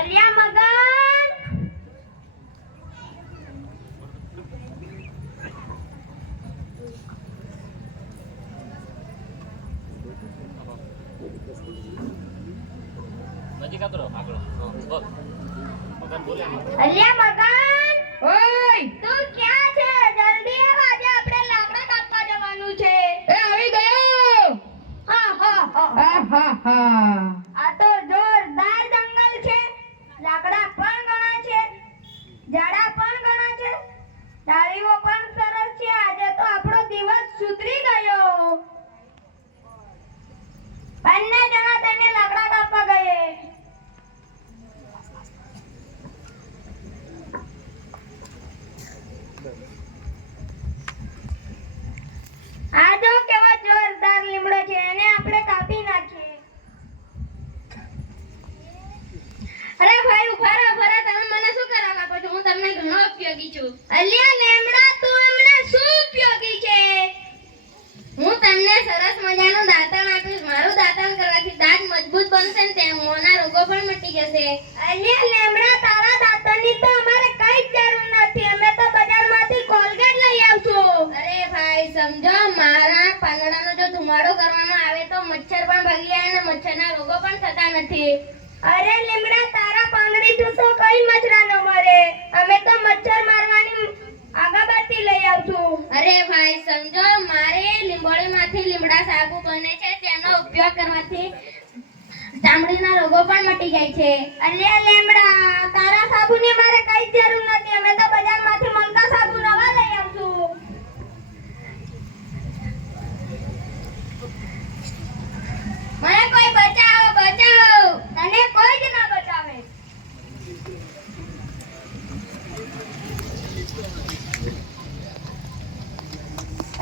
અલ્યા મગન નજીક આતો આગળ બોલ મગન બોલે અલ્યા મગન ઓય તું ક્યાં છે? જલ્દી આવ, આજે આપણે લાકડા કાપવા જવાનું છે. એ આવી ગયો. હા હા હા આહાહા. આ તો જોરદાર જંગલ છે. લાકડા પણ ઘણા છે, ઝાડા પણ ઘણા છે, ડાળીઓ પણ સરસ છે. આજે તો આપણો દિવસ સુધરી ગયો. બંને જણા તેને લાકડા કાપવા ગયે. આ જો કેવો જોરદાર લીમડો છે, એને આપણે કાપી નાખીએ. અરે ભાઈ ઉભા રહો, તમે મને શું કરવા કાપો છો? હું તમને ઘણો ઉપયોગી છું. અલ્યા લેમડા, તું અમને શું ઉપયોગી છે? હું તમને સરસ મજાનું દાંતણ આપીશ. મારું દાંતણ કરવાથી દાંત મજબૂત બનશે ને તે મોંના રોગો પણ મટી જશે. અલ્યા લેમડા, તારા દાંતણની તો અમારે કઈ જ જરૂર નથી. અમે તો બજારમાંથી કોલગેટ લઈ આવશું. અરે ભાઈ સમજો, મારા પાંદડાનો જો ધુમાડો કરવામાં આવે તો મચ્છર પણ ભાગી જાય અને મચ્છરના રોગો પણ થતા નથી. અરે લીમડા, તારા પાંદડીથી તો કઈ મચ્છરા ન મરે. અમે તો મચ્છર મારવાની આગરબત્તી લઈ આવશું. અરે ભાઈ સમજો, મારે લીંબોળીમાંથી લીમડા સાબુ બને છે, તેનો ઉપયોગ કરવાથી ચામડીના રોગો પણ મટી જાય છે. અલ્યા લેમડા, તારા સાબુની મારે કઈ જ જરૂર નથી. અમે તો બજારમાંથી મલકા સાબુ નવા લઈ આવશું. મને કોઈ બચાવો, બચાવો. તને કોઈ જ ના બચાવે.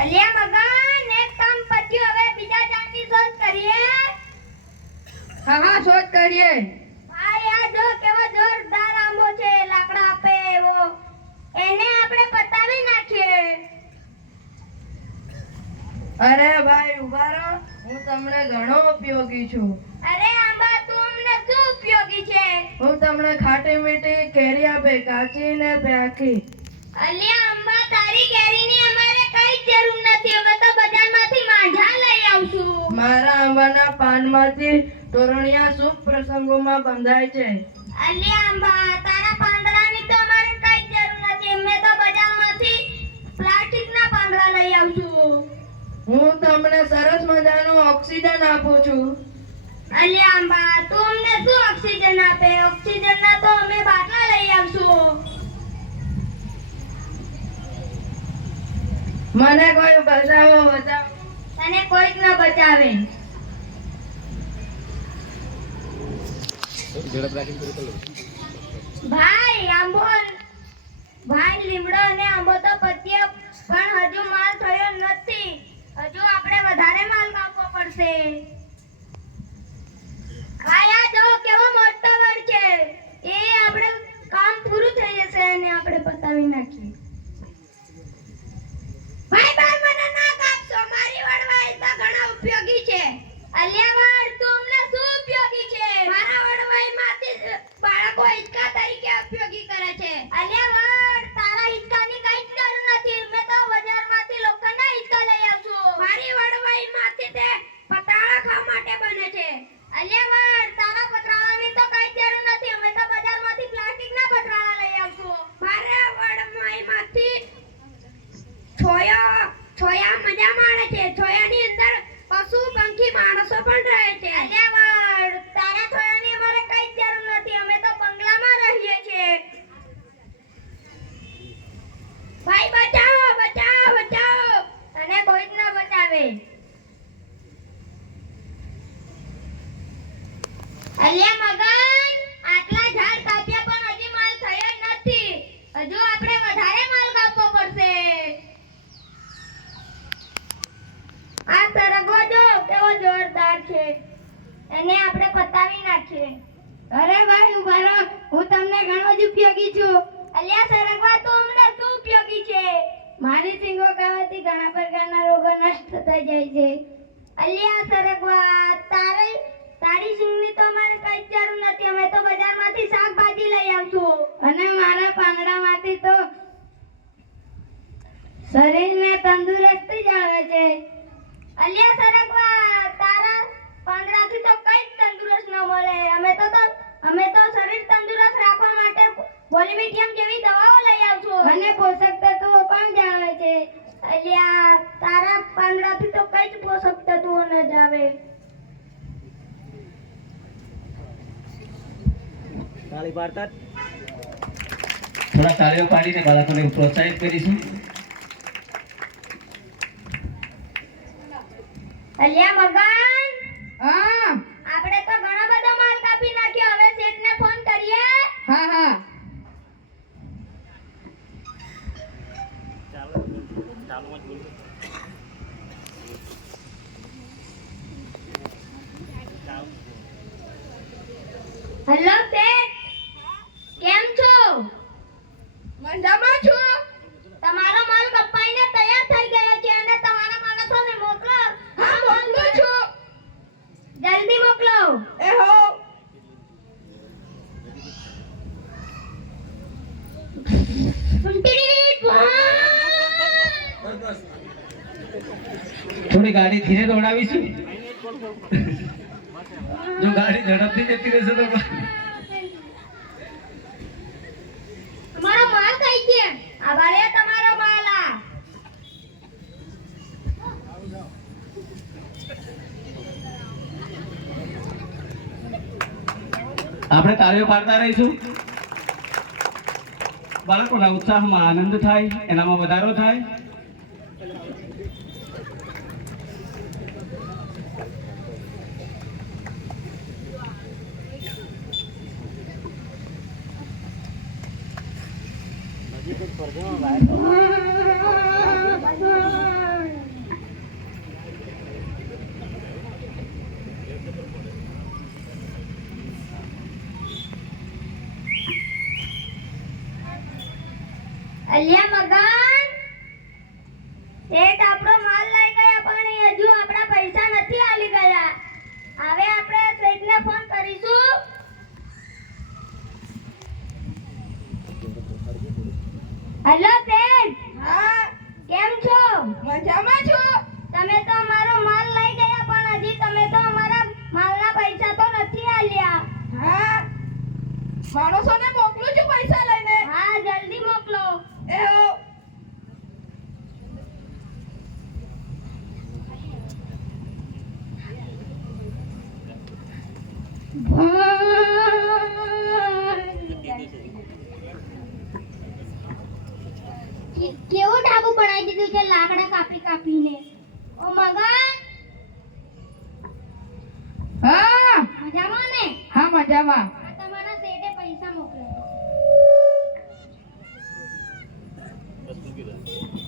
અલ્યા મગન, એક કામ પત્યું, હવે બીજા જાતની શોધ કરીએ. હા હા, શોધ કરીએ. ભાઈ આ જો કેવો જોરદાર આંબો છે, લાકડા આપે એવો. એને આપણે પતાવી નાખીએ. અરે ભાઈ ઉભા રહો, હું તમને ઘણો ઉપયોગી છું. અરે આંબા, તું અમને શું ઉપયોગી છે? હું તમને ખાટી મીઠી કેરી આપે, કાચી ને પાકી. અલ્યા આંબા, તારી કેરીની અમારે કઈ જ જરૂર નથી. અમે તો બજારમાંથી માંજા લઈ આવશું. મારા આંબાના પાનમાંથી તોરણિયા શુભ પ્રસંગોમાં બંધાય છે. અલ્યા આંબા, તારા પાંદડાની તો અમારે કઈ જ જરૂર નથી. અમે તો બજારમાંથી પ્લાસ્ટિકના પાંદડા લઈ આવશું. હું તમને સરસ મજાનું ઓક્સિજન આપું છું. અલ્યા આંબા, તું અમને શું ઓક્સિજન આપે? ઓક્સિજનના તો અમે બાટલા લઈ આવશું. મને કોઈ બચાવો, બચાવો. તને કોઈ જ ન બચાવે. ઝડપ રાખીને પૂરું કરી લો. ભાઈ આંબો, ભાઈ લીમડો અને આંબો તો પત્યા, પણ હજુ માલ થયો નથી. હજુ આપણે વધારે માલ કાપવો પડશે. ભાઈ આ જો કેવો મોટો વડ છે, એ આપણે કામ પૂરું થઈ જશે અને આપણે પતાવી નાખીએ. ભાઈ ભાઈ મને ના કાપશો, મારી વડવાઈ તો ઘણા ઉપયોગી છે. અલ્યા વડ, તું અમને શું ઉપયોગી છે? મારા વડવાઈમાંથી બાળકો હિંચકા તરીકે ઉપયોગી કરે છે. અલ્યા વડ, તારા હિંચકાની કઈ જ જરૂર નથી. મેં તો બજારમાંથી લોખંડના હિંચકા લઈ આવશું. મારી વડવાઈમાંથી તે પતાળા ખાવા માટે બને છે. અલ્યા વડ, તારા પતરાળાની તો કઈ જ જરૂર નથી. અમે તો બજારમાંથી પ્લાસ્ટિકના પતરાળા લઈ આવશું. મારા વડવાઈમાંથી છોયા મજા માણે છે. છોયાની અંદર પશુ પંખી માણસો પણ રહે છે. અલ્યા વડ, તારા છોયાની અમારે કઈ જ જરૂર નથી. અમે તો બંગલામાં રહીએ છીએ. ભાઈ બચાવો, બચાવો, બચાવો. તને કોઈ જ ન બચાવે. અલ્યા મગન, આટલા ઝાડ કાપ્યા પણ હજી માલ થયો નથી. હજુ આપણે વધારે માલ કાપવો પડશે. આ સરગવો જો કેવો જોરદાર છે, એને આપણે પતાવી નાખીએ. અરે ભાઈ ઉભા રહો, હું તમને ઘણો જ ઉપયોગી છું. અલ્યા સરગવા, તું અમને શું ઉપયોગી છે? મારી સિંગો ખાવાથી ઘણા પ્રકારના રોગો નષ્ટ થઈ જાય છે. અલ્યા સરગવા, તારી સિંગની તો અમારે કઈ જરૂર નથી. અમે તો બજારમાં પાંદડામાંથી શાકભાજી લઈ આવશું. અને મારા પાંદડામાંથી તો શરીરને તંદુરસ્તી જ આવે છે. અલ્યા સરકવા, તારા પાંદડાથી તો કઈ જ તંદુરસ્ત ન મળે. અમે તો શરીર તંદુરસ્ત રાખવા માટે પોલીમીઠિયમ જેવી દવાઓ લઈ આવશું. અને પોષક તત્વો પણ જ આવે છે. અલ્યા તારા પાંદડાથી તો કઈ જ પોષક તત્વો ન જ આવે. થોડા તાળીઓ પાડીને બાળકોને પ્રોત્સાહિત કરીશું. અલ્યા મગન, હા આપણે તો ઘણો બધો માલ કાપી નાખ્યો. હવે શેઠને ફોન કરીએ. હા હા ચાલો મત બોલ. હેલો શેઠ, કેમ છો? મજામાં છું. તમારો માલ કપાઈને તૈયાર થઈ ગયો છે અને તમારા માણસોને મોકલો. હા મોકલું છું. જલ્દી મોકલો. એ હો થોડી ગાડી ધીરે દોડાવીશું. જો ગાડી ઝડપથી જતી રહેશે તો તમારો માલ કઈ છે? આ વાળે તમારો માલ આ. આપણે તાળીઓ પાડતા રહીશું. બાળકોના ઉત્સાહમાં આનંદ થાય, એનામાં વધારો થાય. અલ્યા મગન, શેઠ આપણો માલ લઈ ગયા પણ હજુ આપણા પૈસા નથી આલી ગયા. હવે આપણે શેઠને ફોન કરીશું. હેલો શેઠ, હા કેમ છો? મજામાં છું. તમે તો અમારો માલ લઈ ગયા પણ હજી તમે તો અમારા માલના પૈસા તો નથી આલ્યા. હા માણસોને મોકલું છું પૈસા લઈને. હા જલ્દી મોકલો. એ હો કેવું ડાબુ બનાવી દીધું છે લાકડા કાપી કાપીને. ઓ મગન, હા મજામાં ને? હા મજામાં. આ તમારા શેઠે પૈસા મોકલ્યા.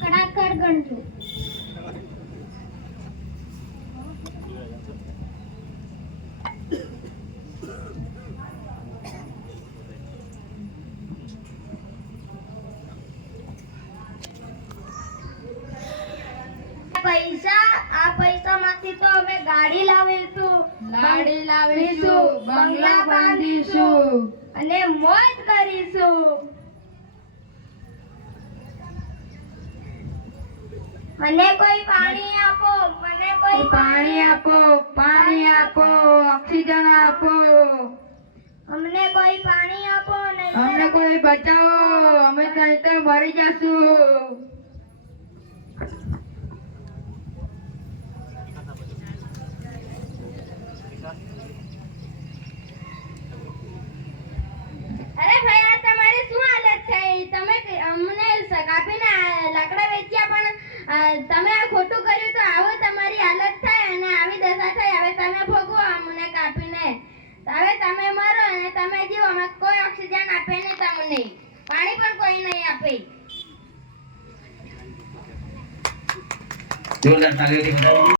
કડાકડ ગણજો. આ પૈસામાંથી તો અમે ગાડી લાવીશું, લાડી લાવીશું, બંગલા બાંધીશું. અને મોજ કરીશું. મને કોઈ પાણી આપો, મને કોઈ પાણી આપો, પાણી આપો, ઓક્સિજન આપો. અમને કોઈ પાણી આપો, નહીં અમને કોઈ બચાવો, અમે નહીં તો મરી જશું. અરે ભાઈ, આ તમારી શું હાલત થઈ? તમે અમને કાપીને લાકડા વેચ્યા પણ તમે આ ખોટું કર્યું તો આવો તમારી હાલત થાય અને આવી દશા થઈ. હવે તમે ભોગવો અમને કાપીને. હવે તમે મરો અને તમે જીવો. અમે કોઈ ઓક્સિજન આપે નહીં તમને, પાણી પણ કોઈ નહીં આપે. જોરદાર તાળીઓથી વધાવો.